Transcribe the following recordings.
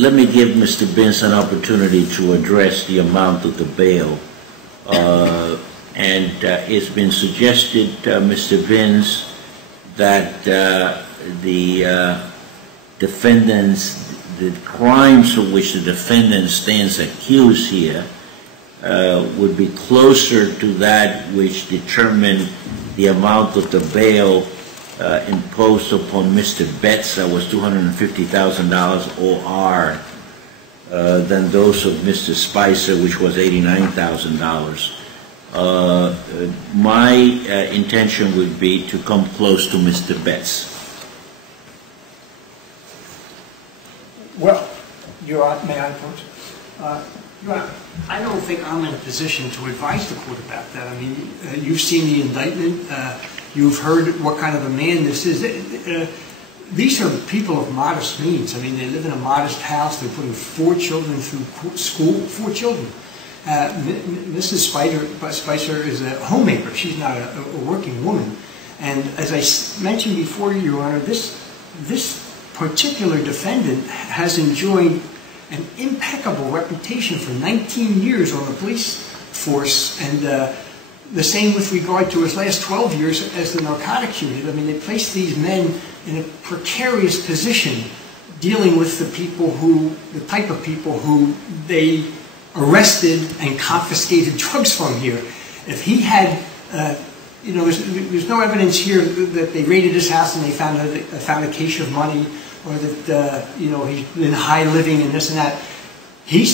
let me give Mr. Binns an opportunity to address the amount of the bail. And it's been suggested, Mr. Binns, that the defendants, the crimes of which the defendant stands accused here would be closer to that which determined the amount of the bail imposed upon Mr. Betts, that was $250,000 OR, than those of Mr. Spicer, which was $89,000. My intention would be to come close to Mr. Betts. Well, Your Honor, may I approach? Your Honor, I don't think I'm in a position to advise the court about that. I mean, you've seen the indictment. You've heard what kind of a man this is. These are people of modest means. I mean, they live in a modest house. They're putting 4 children through school, 4 children. Mrs. Spicer is a homemaker. She's not a working woman. And as I mentioned before, Your Honor, this particular defendant has enjoyed an impeccable reputation for 19 years on the police force, and the same with regard to his last 12 years as the narcotics unit. I mean, they placed these men in a precarious position dealing with the people who, the type of people who they arrested and confiscated drugs from here. If he had, you know, there's no evidence here that they raided his house and they found a cache of money, or that, you know, he's been high living and this and that. He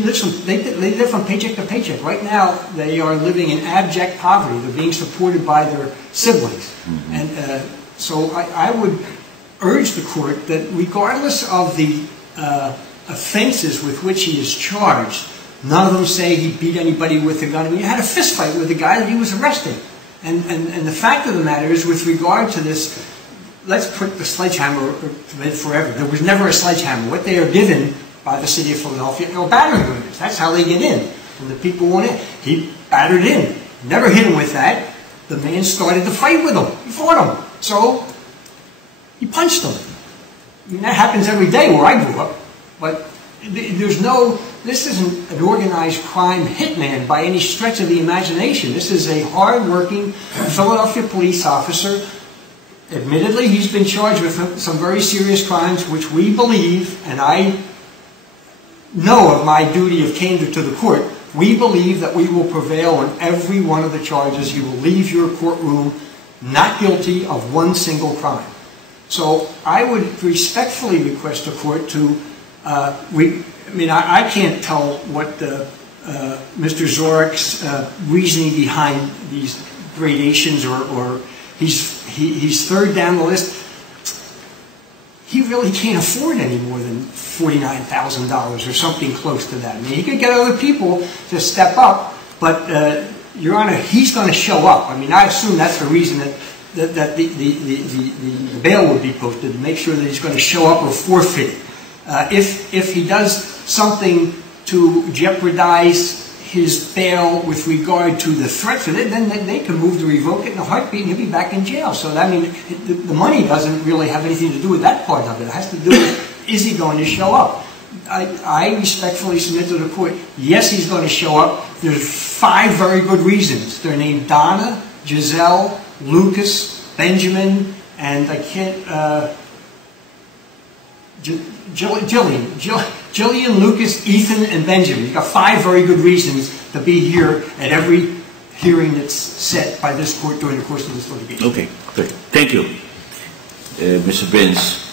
lives from, they live from paycheck to paycheck. Right now, they are living in abject poverty. They're being supported by their siblings. Mm-hmm. And so I would urge the court that regardless of the offenses with which he is charged, none of them say he beat anybody with a gun. I mean, he had a fist fight with the guy that he was arresting. And the fact of the matter is, with regard to this, let's put the sledgehammer forever. There was never a sledgehammer. What they are given by the city of Philadelphia are battering rams. That's how they get in. And the people want in. He battered in. Never hit him with that. The man started to fight with him. He fought him. So he punched him. I mean, that happens every day where I grew up. But there's no, this isn't an organized crime hitman by any stretch of the imagination. This is a hard-working Philadelphia police officer. Admittedly, he's been charged with some very serious crimes, which we believe, and I know of my duty of candor to the court, we believe that we will prevail on every one of the charges. You will leave your courtroom not guilty of one single crime. So I would respectfully request the court to, I can't tell what Mr. Zorik's reasoning behind these gradations, or he's third down the list. He really can't afford any more than $49,000 or something close to that. I mean, he could get other people to step up, but, Your Honor, he's going to show up. I mean, I assume that's the reason that the bail would be posted, to make sure that he's going to show up or forfeit. If he does something to jeopardize his bail with regard to the threat for it, then they can move to revoke it in a heartbeat and he'll be back in jail. So, I mean, the money doesn't really have anything to do with that part of it. It has to do with, is he going to show up? I respectfully submit to the court, yes, he's going to show up. There's 5 very good reasons. They're named Donna, Giselle, Lucas, Benjamin, and I can't, Jillian, Lucas, Ethan, and Benjamin. You've got 5 very good reasons to be here at every hearing that's set by this court during the course of this litigation. Okay, good. Thank you, Mr. Binns.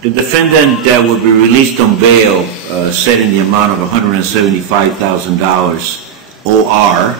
The defendant will be released on bail set in the amount of $175,000 OR.